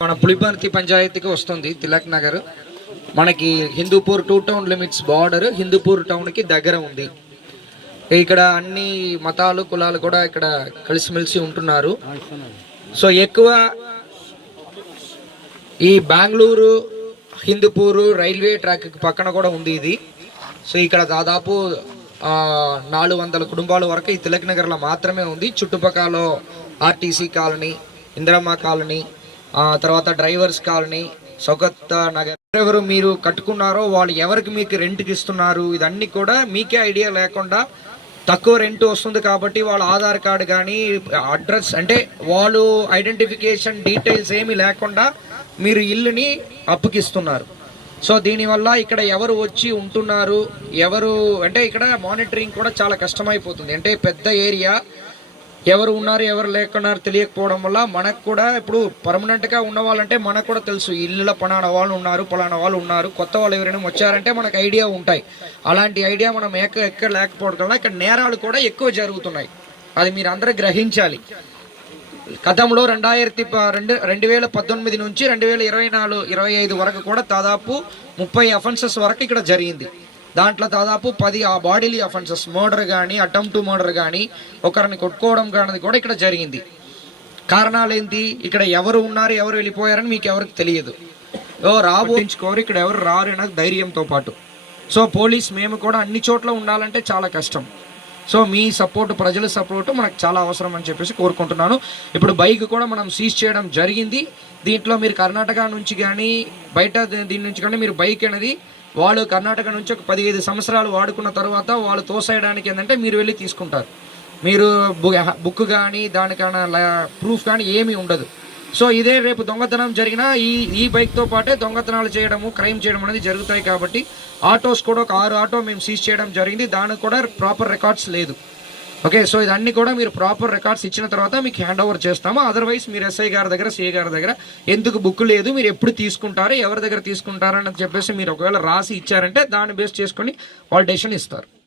మన పులిపర్తి పంచాయతీకి వస్తుంది తిలక్ నగర్. మనకి Hindupur 2 town limits border Hindupur టౌన్కి దగ్గర ఉంది. ఇక్కడ అన్ని మతాలు కులాలు కూడా ఇక్కడ కలిసిమెలిసి ఉంటున్నారు. సో ఎక్కువ ఈ బెంగళూరు హిందూపూర్ రైల్వే ట్రాక్ పక్కన కూడా ఉంది ఇది. సో ఇక్కడ దాదాపు 400 కుటుంబాల వరకు ఈ తిలక్ నగర్లో మాత్రమే ఉంది. చుట్టుపక్కల ఆర్టీసీ కాలనీ, ఇందిరమ్మ కాలనీ, తర్వాత డ్రైవర్స్ కాలనీ, సౌగత్ నగర్. ఎవరు మీరు కట్టుకున్నారో వాళ్ళు ఎవరికి మీకు రెంట్కి ఇస్తున్నారు ఇదన్నీ కూడా మీకే ఐడియా లేకుండా తక్కువ రెంట్ వస్తుంది కాబట్టి వాళ్ళ ఆధార్ కార్డు కానీ అడ్రస్ అంటే వాళ్ళు ఐడెంటిఫికేషన్ డీటెయిల్స్ ఏమీ లేకుండా మీరు ఇల్లుని అప్పుకిస్తున్నారు. సో దీనివల్ల ఇక్కడ ఎవరు వచ్చి ఉంటున్నారు ఎవరు అంటే ఇక్కడ మానిటరింగ్ కూడా చాలా కష్టమైపోతుంది. అంటే పెద్ద ఏరియా, ఎవరు ఉన్నారు ఎవరు లేకున్నారు తెలియకపోవడం వల్ల మనకు కూడా ఇప్పుడు పర్మనెంట్గా ఉన్న వాళ్ళంటే మనకు కూడా తెలుసు ఇల్లులో పలానా వాళ్ళు ఉన్నారు. కొత్త వాళ్ళు ఎవరైనా వచ్చారంటే మనకు ఐడియా ఉంటాయి. అలాంటి ఐడియా మనం ఎక్కడ లేకపోవడం వల్ల ఇక్కడ నేరాలు కూడా ఎక్కువ జరుగుతున్నాయి. అది మీరు అందరూ గ్రహించాలి. గతంలో 2019 నుంచి 2024-25 వరకు కూడా దాదాపు 30 అఫెన్సెస్ వరకు ఇక్కడ జరిగింది. దాంట్లో దాదాపు 10 బాడీలీ అఫెన్సెస్, మర్డర్ కానీ అటెంప్ట్ టు మర్డర్ కానీ ఒకరిని కొట్టుకోవడం కానీ కూడా ఇక్కడ జరిగింది. కారణాలు ఏంటి? ఇక్కడ ఎవరు ఉన్నారు ఎవరు వెళ్ళిపోయారని మీకు ఎవరికి తెలియదు. రాబోయించుకోరు ఇక్కడ ఎవరు రారు అన్న ధైర్యంతో పాటు. సో పోలీస్ మేము కూడా అన్ని చోట్ల ఉండాలంటే చాలా కష్టం. సో మీ సపోర్ట్, ప్రజల సపోర్ట్ మనకు చాలా అవసరం అని చెప్పేసి కోరుకుంటున్నాను. ఇప్పుడు బైక్ కూడా మనం సీజ్ చేయడం జరిగింది. దీంట్లో మీరు కర్ణాటక నుంచి కానీ బయట దీని నుంచి కానీ మీరు బైక్ అనేది వాళ్ళు కర్ణాటక నుంచి ఒక 15 సంవత్సరాలు వాడుకున్న తర్వాత వాళ్ళు తోసేయడానికి ఏంటంటే మీరు వెళ్ళి తీసుకుంటారు. మీరు బుక్ కానీ దానికన్నా ప్రూఫ్ కానీ ఏమీ ఉండదు. సో ఇదే రేపు దొంగతనం జరిగినా ఈ బైక్తో పాటే దొంగతనాలు చేయడము, క్రైమ్ చేయడం అనేది జరుగుతాయి. కాబట్టి ఆటోస్ కూడా ఒక 6 ఆటో మేము సీజ్ చేయడం జరిగింది. దానికి కూడా ప్రాపర్ రికార్డ్స్ లేదు. ఓకే, సో ఇదన్నీ కూడా మీరు ప్రాపర్ రికార్డ్స్ ఇచ్చిన తర్వాత మీకు హ్యాండ్ ఓవర్ చేస్తాము. అదర్వైజ్ మీరు ఎస్ఐ గారి దగ్గర, సిఐ గారి దగ్గర ఎందుకు బుక్ లేదు, మీరు ఎప్పుడు తీసుకుంటారు, ఎవరి దగ్గర తీసుకుంటారు అని చెప్పేసి మీరు ఒకవేళ రాసి ఇచ్చారంటే దాన్ని బేస్ చేసుకొని వాళ్ళు డెసిషన్ ఇస్తారు.